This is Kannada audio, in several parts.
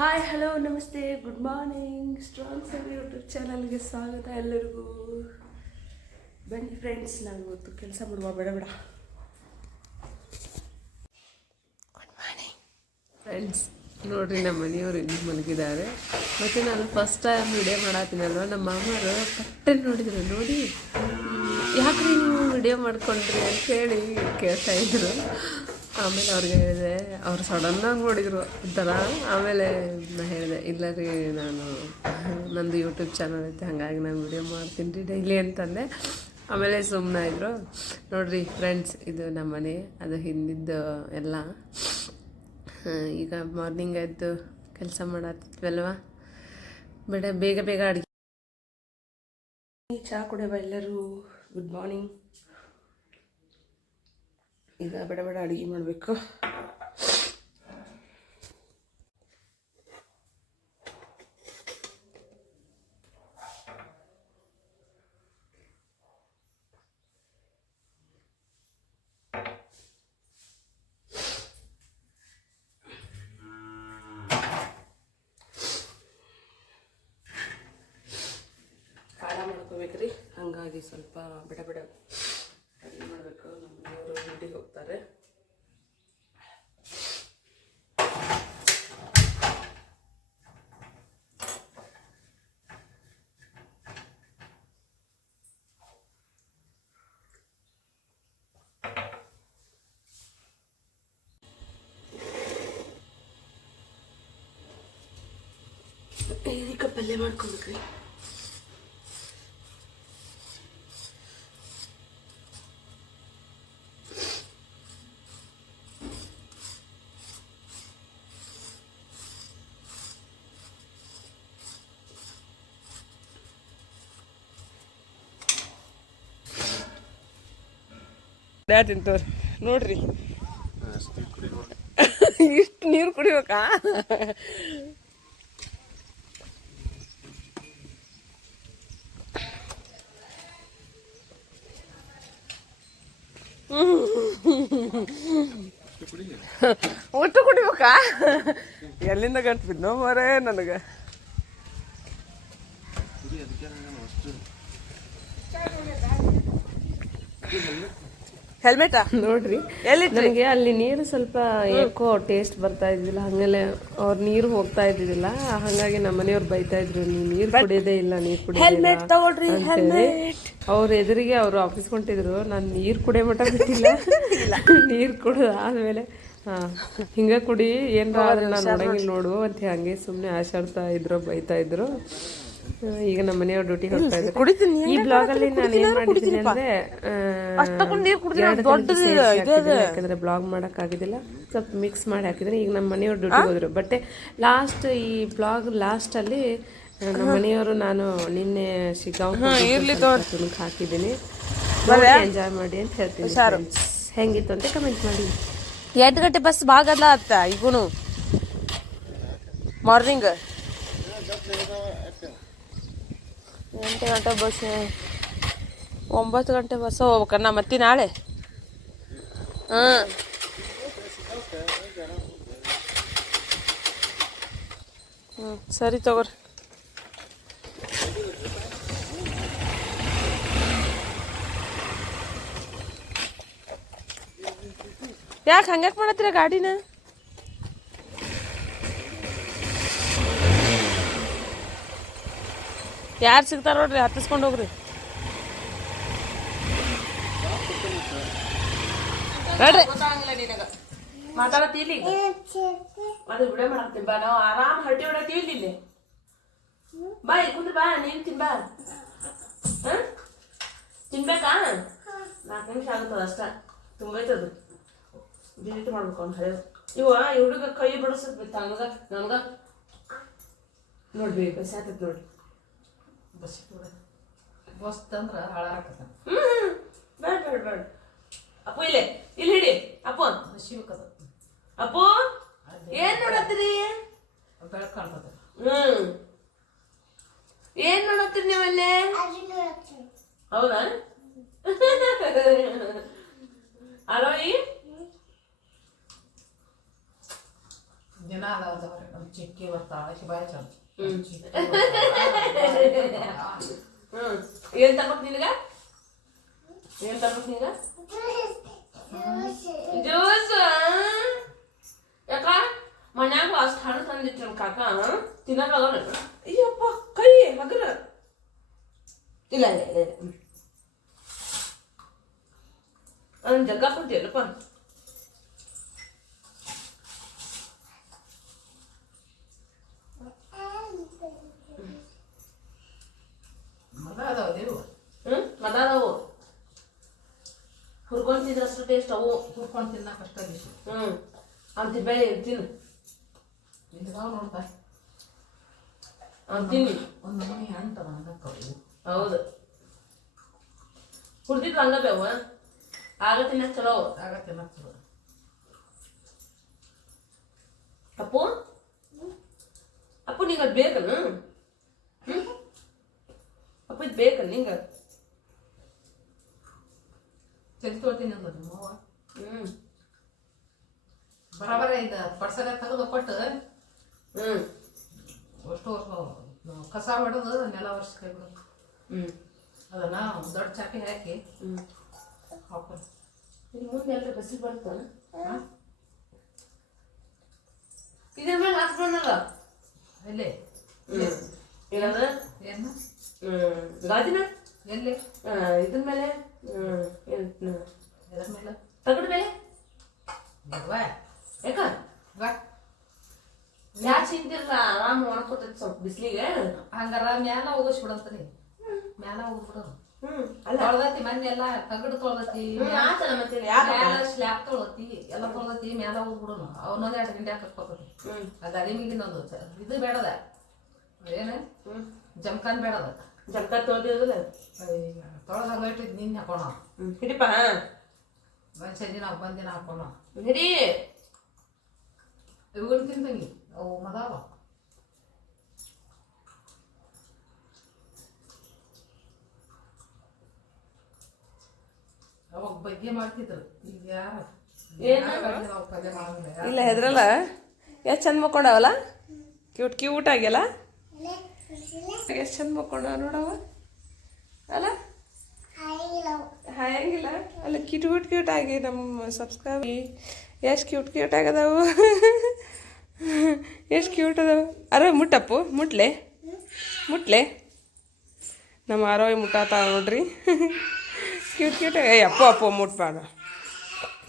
ಹಾಯ್ ಹಲೋ ನಮಸ್ತೆ ಗುಡ್ ಮಾರ್ನಿಂಗ್ ಸ್ಟ್ರಾಂಗ್ ಸವಿ ಯೂಟ್ಯೂಬ್ ಚಾನಲ್ಗೆ ಸ್ವಾಗತ ಎಲ್ಲರಿಗೂ. ಬನ್ನಿ ಫ್ರೆಂಡ್ಸ್, ನಾನು ಇವತ್ತು ಕೆಲಸ ಮಾಡುವ ಬೇಡ ಬೇಡ. Good morning friends. ನೋಡಿರಿ, ನಮ್ಮ ಮನೆಯವರು ಇಲ್ಲಿ ಮಲಗಿದ್ದಾರೆ. ಮತ್ತು ನಾನು ಫಸ್ಟ್ ಟೈಮ್ ವಿಡಿಯೋ ಮಾಡತ್ತೀನಲ್ವ, ನಮ್ಮ ಮಾಮರು ಪಟ್ಟೆ ನೋಡಿದ್ರು. ನೋಡಿ ಯಾಕ್ರಿ ನೀವು ವಿಡಿಯೋ ಮಾಡ್ಕೊಂಡ್ರಿ ಅಂತ ಹೇಳಿ ಕೇಳ್ತಾಯಿದ್ರು. ಆಮೇಲೆ ಅವ್ರಿಗೆ ಹೇಳಿದೆ, ಅವ್ರು ಸಡನ್ನಾಗಿ ನೋಡಿದರು ಒಂಥರ. ಆಮೇಲೆ ನಾನು ಹೇಳಿದೆ, ಇಲ್ಲ ರೀ, ನಂದು ಯೂಟ್ಯೂಬ್ ಚಾನಲ್ ಐತೆ, ಹಾಗಾಗಿ ನಾನು ವಿಡಿಯೋ ಮಾಡ್ತೀನಿ ರೀ ಡೈಲಿ ಅಂತಂದೆ. ಆಮೇಲೆ ಸುಮ್ಮನೆ ಇದ್ದರು. ನೋಡಿರಿ ಫ್ರೆಂಡ್ಸ್, ಇದು ನಮ್ಮ ಮನೆ, ಅದು ಹಿಂದಿದ್ದು ಎಲ್ಲ. ಈಗ ಮಾರ್ನಿಂಗ್ ಎದ್ದು ಕೆಲಸ ಮಾಡತ್ತಿದ್ವಲ್ವ, ಬೇಗ ಬೇಗ ಅಡುಗೆ. ಚಹಾ ಕುಡಿಯವ ಎಲ್ಲರೂ. Good morning. ಈಗ ಬೇಡ ಬೇಡ ಅಡುಗೆ ಮಾಡಬೇಕು. ಕಾಳ ಮಾಡ್ಕೋಬೇಕ್ರಿ, ಹಾಗಾಗಿ ಸ್ವಲ್ಪ ಬೇಡ ಬೇಡ ಅಡುಗೆ ಮಾಡಬೇಕು. ನಮ್ಮ ಮನೆಯವರು ಡ್ಯೂಟಿಗೆ ಹೋಗ್ತಾರೆ. ಇದಕ್ಕೆ ಪಲ್ಯ ಮಾಡ್ಕೊಬೇಕ್ರಿ. ತಿಂತವ್ರಿ ನೋಡ್ರಿ, ಇಷ್ಟು ನೀರು ಕುಡಿಬೇಕಾ? ಒಟ್ಟು ಕುಡಿಬೇಕಾ? ಎಲ್ಲಿಂದ ಗಂಟು ಬಿದ್ನೋ ಮರೇ ನನಗೆ. ಹೆಲ್ಮೆಟಾ ನೋಡ್ರಿ, ನನಗೆ ಅಲ್ಲಿ ನೀರು ಸ್ವಲ್ಪ ಏಕೋ ಟೇಸ್ಟ್ ಬರ್ತಾ ಇದ್ದಿಲ್ಲ. ಹಂಗೆಲ್ಲ ಅವ್ರ ನೀರು ಹೋಗ್ತಾ ಇದ್ದಿದ್ದಿಲ್ಲ. ಹಾಗಾಗಿ ನಮ್ಮ ಮನೆಯವ್ರು ಬೈತಾ ಇದ್ರು, ನೀರು ಕುಡಿಯೋದೇ ಇಲ್ಲ, ನೀರು ಕುಡಿಯೋದೇ. ಅವ್ರ ಎದುರಿಗೆ ಅವರು ಆಫೀಸ್ ಕೊಂಡಿದ್ರು. ನಾನು ನೀರು ಕುಡಿಯೋ ಮಟ್ಟ ಬಿಟ್ಟಿಲ್ಲ. ನೀರು ಕುಡಿದು ಆದ್ಮೇಲೆ ಹಿಂಗ ಕುಡಿ, ಏನಾರ ಆದ್ರೆ ನಾನು ನೋಡಂಗಿಲ್ಲ ನೋಡು ಅಂತ ಹಂಗೆ ಸುಮ್ಮನೆ ಆಶಾಡ್ತಾ ಇದ್ರು, ಬೈತಾ ಇದ್ರು. ಈಗ ನಮ್ಮ ಮನೆಯವ್ರ ಡ್ಯೂಟಿಗೆ ಹೋಗ್ತಾ ಇದ್ದಾರೆ. ಈ ಬ್ಲಾಗ್ ಅಲ್ಲಿ ನಾನು ಏನ್ ಮಾಡಿದ್ದೀನಿ ಅಂದ್ರೆ, ಯಾಕಂದ್ರೆ ಬ್ಲಾಗ್ ಮಾಡಕ್ ಆಗಿದಿಲ್ಲ, ಸ್ವಲ್ಪ ಮಿಕ್ಸ್ ಮಾಡಿ ಹಾಕಿದ್ರೆ. ಈಗ ನಮ್ಮ ಮನೆಯವ್ರ ಡ್ಯೂಟಿಗೆ ಹೋದ್ರು. ಬಟ್ ಲಾಸ್ಟ್ ಈ ಬ್ಲಾಗ್ ಲಾಸ್ಟ್ ಅಲ್ಲಿ ನಮ್ಮ ಮನೆಯವರು ನಾನು ನಿನ್ನೆ ತುಣುಕ್ ಹಾಕಿದ್ದೀನಿ, ಎಂಜಾಯ್ ಮಾಡಿ ಅಂತ ಹೇಳ್ತೀನಿ. ಹೆಂಗಿತ್ತು ಅಂತ ಕಮೆಂಟ್ ಮಾಡಿ. 8 ಗಂಟೆ ಬಸ್ ಭಾಗಲ್ಲ ಅತ್ತ ಈಗೂನು ಮಾರ್ನಿಂಗ್ 8 ಗಂಟೆ ಬಸ್, 9 ಗಂಟೆ ಬಸ್ ಹೋಗ್ಬೇಕನ್ನ ಮತ್ತೆ ನಾಳೆ. ಸರಿ ತಗೋರಿ. ಯಾಕೆ ಹಂಗ್ಯಾಕೆ ಮಾಡತ್ತೀರ ಗಾಡಿನ? ಯಾರು ಸಿಗ್ತಾರ ನೋಡ್ರಿ, ಹತ್ತಿಸ್ಕೊಂಡು ಹೋಗ್ರಿ. ಮಾತಾಡತ್ತೀಲಿ ಅದು ವಿಡಿಯೋ ಮಾಡತ್ತೀನಿ ಬಾ. ನಾವು ಆರಾಮ್ ಹರಟಿ ಹೊಡತ್ತೀವಿ ಇಲ್ಲಿ. ಬಾ ಇಲ್ಲಿ ಕುಂದ್ರ, ಬಾ ನೀನು ತಿನ್, ಬಾ. ತಿನ್ಬೇಕಾ? 4 ನಿಮಿಷ ಆಗುತ್ತದ ಅಷ್ಟ, ತುಂಬೈತದು. ಡಿಲೀಟ್ ಮಾಡ್ಬೇಕು ಅಂತ ಹೇಳಿ ಈ ಹುಡುಗ ಕೈ ಬಡಿಸತ್ ನನಗ ನನಗ ನೋಡ್ರಿ, ಬಸ್ ಆತತ್ ನೋಡಿ. ಬಸ್ ಬಸ್ ತಂದ್ರ ಹಾಳಾಕತ್ತ. ಬೇಡ ಬೇಡ ಬೇಡ ಅಪ್ಪು, ಇಲ್ಲಿ ಇಲ್ಲಿ ಹಿಡಿ ಅಪ್ಪು. ಶಿವಕದ ಅಪ್ಪು, ಏನ್ ನೋಡತ್ತೀರಿ? ಬೆಳಕು ಕಾಣ್ತದ. ಏನ್ ನೋಡತ್ತೀರಿ ನೀವಲ್ಲೇ? ಹೌದಾ? ಅರೋಯಿ ದಿನ ಅದಾವ್ದವ್ರೆ ನಮ್ಮ ಚಿಕ್ಕಿ ಬರ್ತಾಳೆ ಆಕಿ ಬಾಯ್ ಚಂದ ಏನು ತರ್ಬೇಕು ನಿನಗೆ ಏನು ತರ್ಬೇಕು ನಿನಗೆ ಜ್ಯೂಸ್ ಯಾಕ ಮನ್ಯಾಗ ಅಷ್ಟು ಹಣ್ಣು ತಂದಿಟ್ಟು ನಮ್ಮ ಕಾಕ ತಿನ್ನಕ್ಕಾಗಲ್ಲ ಅಯ್ಯಪ್ಪ ಕೈ ಹಗರ ಇಲ್ಲ ಇಲ್ಲ ಇಲ್ಲ ಇಲ್ಲ ಅದನ್ನ ಜಗ್ಗ ಕೊಡ್ತೀಯಲ್ಲಪ್ಪ ಮದ ಅದಾವ ದೇವು ಮದಾದವು ಹುರ್ಕೊಂಡು ತಿಂದ್ರಷ್ಟು ಟೇಸ್ಟ್ ಅವು ಹುರ್ಕೊಂಡು ತಿನ್ನಕ್ಕೆ ಅಷ್ಟ ದಿವಸ ಅಂತ ಬೆಳೆ ತಿನ್ನು ನಿಂತ್ಕಾವ್ ನೋಡ್ತಾ ತಿನ್ನಿ ಒಂದು ನಮೂನಿ ಅಂಟದ ಹಂಗಕ್ಕವು ಹೌದು ಕುಡ್ದಿದ್ದು ಹಂಗ ಬೇವು ಆಗ ತಿನ್ನಕ್ ಚಲೋ ಅವು ಆಗ ತಿನ್ನಕ್ಕೆ ಚಲೋ ಅಪ್ಪು ಅಪ್ಪು ನಿಂಗೆ ಅದು ಬೇಕನು ಅಪ್ಪ ಇದು ಬೇಕನ್ ನಿಂಗೆ ತೆಗಿ ತೊಳ್ತೀನಿ ಅಂದ ನಿಮ್ಮವ್ವ ಬರಬರ ಇದು ಪಡ್ಸಲ ತೆಗೆದು ಕೊಟ್ಟು ಅಷ್ಟು ಕಸ ಹೊಡೆದು ನೆಲ ಒರೆಸ್ಕೈ ಬಿಡು ಅದನ್ನ ದೊಡ್ಡ ಚಾಪಿ ಹಾಕಿ ಹಾಕೊಂಡು ಇಲ್ಲಿ ಮುಂದೆ ಎಲ್ಲರೂ ಬಸ್ಸಿ ಬರ್ತಾನೆ ಇದ್ರ ಮೇಲೆ ಹಾಕ್ಬಂದಲ್ಲ ಎಲ್ಲಿ ಏನಂದ್ರೆ ಏನು ಗಾದಿನ ಎಲ್ಲಿ ಇದ್ರ ಮೇಲೆ ಎದ್ರ ಮೇಲೆ ತಗಡ ಮೇಲೆ ಯಾಕ ಯಾಕೆ ಚಿಂತಿರಲ್ಲ ಆರಾಮ್ ಒಣಕೋತೈತಿ ಸ್ವಲ್ಪ ಬಿಸಿಲಿಗೆ ಹಂಗಾರ ಮ್ಯಾಲ ಹೋಗಿಸ್ಬಿಡಂತರಿ ಮ್ಯಾಲ ಹೋಗ್ಬಿಡೋದು ಅಲ್ಲ ತೊಳ್ದತಿ ಮೊನ್ನೆ ಎಲ್ಲ ತಗಡು ತೊಳ್ದತಿ ಆತಲ್ಲ ಮತ್ತೆ ಮ್ಯಾಲ ಸ್ಲ್ಯಾಬ್ ತೊಳ್ದತಿ ಎಲ್ಲ ತೊಳ್ದತಿ ಮ್ಯಾಲ ಹೋಗ್ಬಿಡೋನು ಅವನೊಂದು 2 ಗಂಟೆ ಹಾಕೋತತಿ ಅದು ಅಡಿಮಿಗಿನೊಂದು ಇದು ಬೇಡದ ಏನು ಜಮ್ಕಾನ್ ಬೇಡದ ಜಗ್ಗ ತೊಳ್ದಿರೋದಿಲ್ಲ ತೊಳ್ದಾಗ ಇಟ್ಟಿದ್ದು ನಿನ್ನೆ ಹಾಕೋಣ ಹಿಡಿಪ ಮನುಷ್ಯ ದಿನ ಬಂದಿನ ಹಾಕೋಣ ಹಿಡಿ ಇವುಗಳು ತಿಂದಂಗಿ ಅವು ಮದಾವ ಅವಾಗ ಬಗ್ಗೆ ಮಾಡ್ತಿದ್ರು ಈಗ ಯಾರು ಪಲ್ಯ ಮಾಡೋದಿಲ್ಲ ಇಲ್ಲ ಹೆದ್ರಲ್ಲ ಎಷ್ಟು ಚಂದ ಮಕ್ಕೊಂಡವಲ್ಲ ಕ್ಯೂಟ್ ಆಗ್ಯಲ್ಲ ಎಷ್ಟು ಚಂದ ಮಕ್ಕೊಂಡವ ನೋಡವ ಅಲ್ಲ ಹಾಯಂಗಿಲ್ಲ ಅಲ್ಲ ಕ್ಯೂಟ್ ಆಗಿ ನಮ್ಮ ಸಬ್ಸ್ಕ್ರೈಬ್ ಎಷ್ಟು ಕ್ಯೂಟ್ ಆಗದವು ಎಷ್ಟು ಕ್ಯೂಟ್ ಅದಾವ ಅರ ಮುಟ್ಟಪ್ಪು ಮುಟ್ಲೆ ನಮ್ಮ ಆರೋಗ್ಯ ಮುಟ್ಟಾತ ನೋಡ್ರಿ ಕ್ಯೂಟ್ ಅಪ್ಪು ಮುಟ್ಬೇಡ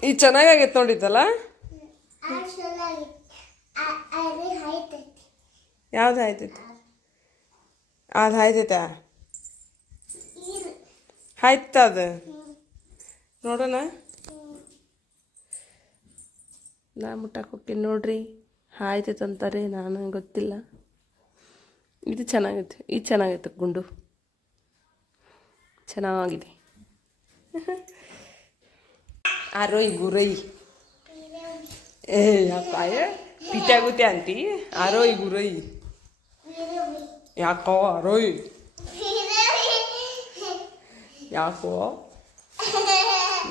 ಇದು ಚೆನ್ನಾಗೈತೆ ನೋಡಿದ್ದಲ್ಲ ಯಾವ್ದು ಆಯ್ತೈತೆ ಅದು ಆಯ್ತೈತ ಆಯ್ತು ಅದು ನೋಡೋಣ ನಾ ಮುಟ್ಟಕ್ಕೆ ಹೋಗ್ತೀನಿ ನೋಡ್ರಿ ಆಯ್ತೈತೆ ಅಂತಾರೆ ನಾನು ಗೊತ್ತಿಲ್ಲ ಇದು ಚೆನ್ನಾಗೈತೆ ಗುಂಡು ಚೆನ್ನಾಗಿದೆ ಗುರೈ ಏ ಯಾಕಾಯ ಪಿಚಾಗುತ್ತೆ ಅಂತಿ ಗುರೈ ಯಾಕೋ ಯಾಕೋ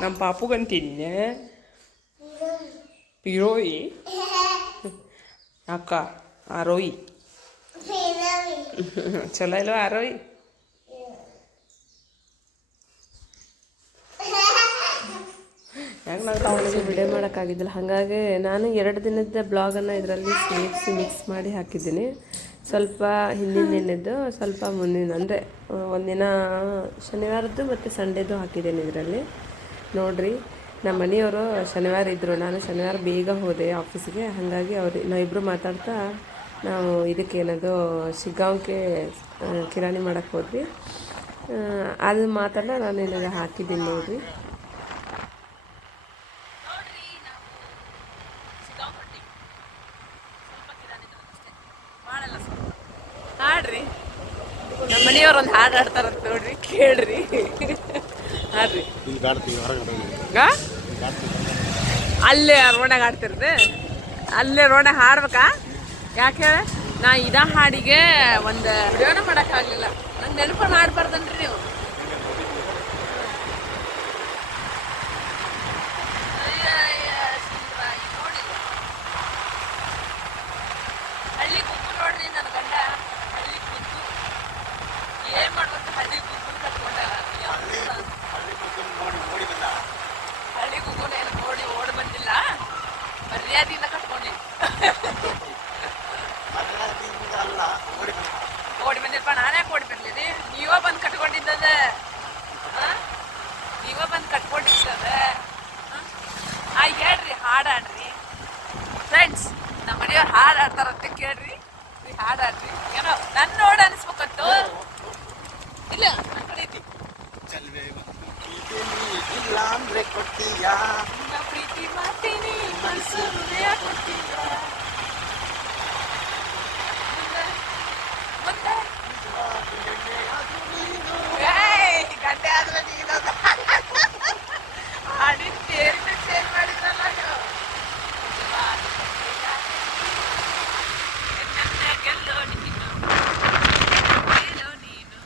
ನಮ್ಮ ಪಾಪುಗಂತೀನಿ ಪಿರೋಯಿ ಯಾಕ ಆರೋಯಿ ಚಲೋ ಇಲ್ವ ಆರೋಯಿ ಯಾಕೆ ನಾವು ಅವಳಿಗೆ ವಿಡಿಯೋ ಮಾಡೋಕ್ಕಾಗಿದ್ದಿಲ್ಲ ಹಾಗಾಗಿ ನಾನು 2 ದಿನದ ಬ್ಲಾಗನ್ನು ಇದರಲ್ಲಿ ಮಿಕ್ಸ್ ಮಾಡಿ ಹಾಕಿದ್ದೀನಿ. ಸ್ವಲ್ಪ ಹಿಂದಿನ ದಿನದ್ದು, ಸ್ವಲ್ಪ ಮುಂದಿನ, ಅಂದರೆ ಒಂದಿನ ಶನಿವಾರದ್ದು ಮತ್ತು ಸಂಡೇದು ಹಾಕಿದ್ದೀನಿ ಇದರಲ್ಲಿ. ನೋಡಿರಿ, ನಮ್ಮ ಮನೆಯವರು ಶನಿವಾರ ಇದ್ದರು. ನಾನು ಶನಿವಾರ ಬೇಗ ಹೋದೆ ಆಫೀಸಿಗೆ. ಹಾಗಾಗಿ ನಾವಿಬ್ಬರು ಮಾತಾಡ್ತಾ ನಾವು ಇದಕ್ಕೇನದು ಶಿಗ್ಗಾಂವ್ಗೆ ಕಿರಾಣಿ ಮಾಡೋಕ್ಕೆ ಹೋದ್ವಿ. ಅದು ಮಾತನ್ನು ನಾನು ನಿನಗೆ ಹಾಕಿದ್ದೀನಿ ನೋಡಿರಿ. ಹಾಡ್ರಿ, ನಮ್ಮ ಮನೆಯವ್ರು ಒಂದು ಹಾಡು ಹಾಡ್ತಾರಂತ ನೋಡ್ರಿ, ಕೇಳ್ರಿ. ಹಾಡ್ರಿ. ಅಲ್ಲೇ ರೋಡಾಗ ಆಡ್ತಿರ್ದೆ, ಅಲ್ಲೇ ರೋಡಾಗ ಹಾಡ್ಬೇಕಾ? ಯಾಕೆ ನಾ ಹಾಡಿಗೆ ಒಂದು ವಿಡಿಯೋನ ಮಾಡೋಕ್ಕಾಗಲಿಲ್ಲ. ನಂಗೆ ನೆನಪು ಮಾಡ್ಬಾರ್ದನ್ರಿ ನೀವು. ಹಳ್ಳಿ ಗುಗ್ಗು ನೋಡ್ರಿ ನನ್ನ ಗಂಡ ಹಳ್ಳಿ ಗುಗ್ಗು ಏನ್ ಮಾಡ್ಬೇಕು ಹಳ್ಳಿ ಗುಗ್ಗು ಕಟ್ಕೊಂಡ ಹಳ್ಳಿ ಗುಗ್ಗುನ ಏನು ನೋಡಿ ಓಡಿ ಬಂದಿಲ್ಲ ಮರ್ಯಾದೆಯಿಂದ ಕಟ್ಕೊಂಡಿ ಓಡಿ ಬಂದಿಲ್ಪ ನಾನೇ ಓಡಿ ಬರ್ಲಿರಿ ನೀವ ಬಂದು ಕಟ್ಕೊಂಡಿದ್ದದ ನೀವ ಬಂದು ಕಟ್ಕೊಂಡಿದ್ದದ ಹೇಳ್ರಿ ಹಾಡಾಡ್ರಿ ಫ್ರೆಂಡ್ಸ್ ನಮ್ಮ ಮನೆಯವ್ರು ಹಾಡು ಆಡ್ತಾರಂತ ಕೇಳ್ರಿ ಹಾಡಾಡ್ರಿ ಏನೋ ನನ್ನ ನೋಡಿ ಅನಿಸ್ಬೇಕಂತು ಇಲ್ಲ ನನ್ನ ಕಡೆ ಐತಿ ಪ್ರೀತಿ ಮಾಡ್ತೀನಿ ಮನಸ್ಸು ಕೊಡ್ತೀಯ ಮತ್ತೆ ಗಂಟೆ ಆದ್ರೆ ನೀನು ಹಾಡಿನ ಚೇಂಜ್ ಮಾಡಿದ್ರಲ್ಲ ಗೆಲ್ಲೋ ನೀನು ಗೆಲ್ಲೋ ನೀನು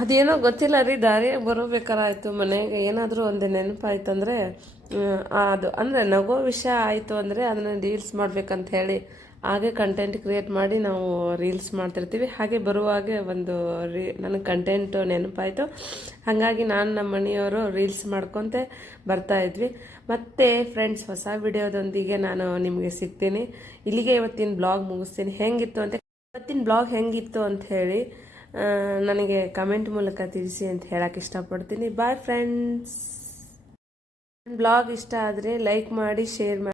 ಅದೇನೋ ಗೊತ್ತಿಲ್ಲ ರೀ ದಾರಿಯಾಗಿ ಬರೋಬೇಕಾರಾಯ್ತು ಮನೆಗೆ ಏನಾದರೂ ಒಂದು ನೆನಪಾಯ್ತಂದರೆ ಅದು ಅಂದರೆ ನಗೋ ವಿಷಯ ಆಯಿತು ಅಂದರೆ ಅದನ್ನು ರೀಲ್ಸ್ ಮಾಡ್ಬೇಕಂತ ಹೇಳಿ ಹಾಗೆ ಕಂಟೆಂಟ್ ಕ್ರಿಯೇಟ್ ಮಾಡಿ ನಾವು ರೀಲ್ಸ್ ಮಾಡ್ತಿರ್ತೀವಿ ಹಾಗೆ ಬರುವಾಗೆ ಒಂದು ನನಗೆ ಕಂಟೆಂಟ್ ನೆನಪಾಯಿತು ಹಾಗಾಗಿ ನಾನು ನಮ್ಮ ಮನೆಯವರು ರೀಲ್ಸ್ ಮಾಡ್ಕೊತ ಬರ್ತಾಯಿದ್ವಿ ಮತ್ತು ಫ್ರೆಂಡ್ಸ್ ಹೊಸ ವಿಡಿಯೋದೊಂದಿಗೆ ನಾನು ನಿಮಗೆ ಸಿಗ್ತೀನಿ ಇಲ್ಲಿಗೆ ಇವತ್ತಿನ ಬ್ಲಾಗ್ ಮುಗಿಸ್ತೀನಿ ಹೆಂಗಿತ್ತು ಅಂತ ಇವತ್ತಿನ ಬ್ಲಾಗ್ ಹೆಂಗಿತ್ತು ಅಂತ ಹೇಳಿ ನನಗೆ ಕಮೆಂಟ್ ಮೂಲಕ ತಿಳಿಸಿ ಅಂತ ಹೇಳಕ್ಕೆ ಇಷ್ಟಪಡ್ತೀನಿ ಬಾಯ್ ಫ್ರೆಂಡ್ಸ್ ಬ್ಲಾಗ್ ಇಷ್ಟ ಆದರೆ ಲೈಕ್ ಮಾಡಿ ಶೇರ್ ಮಾಡಿ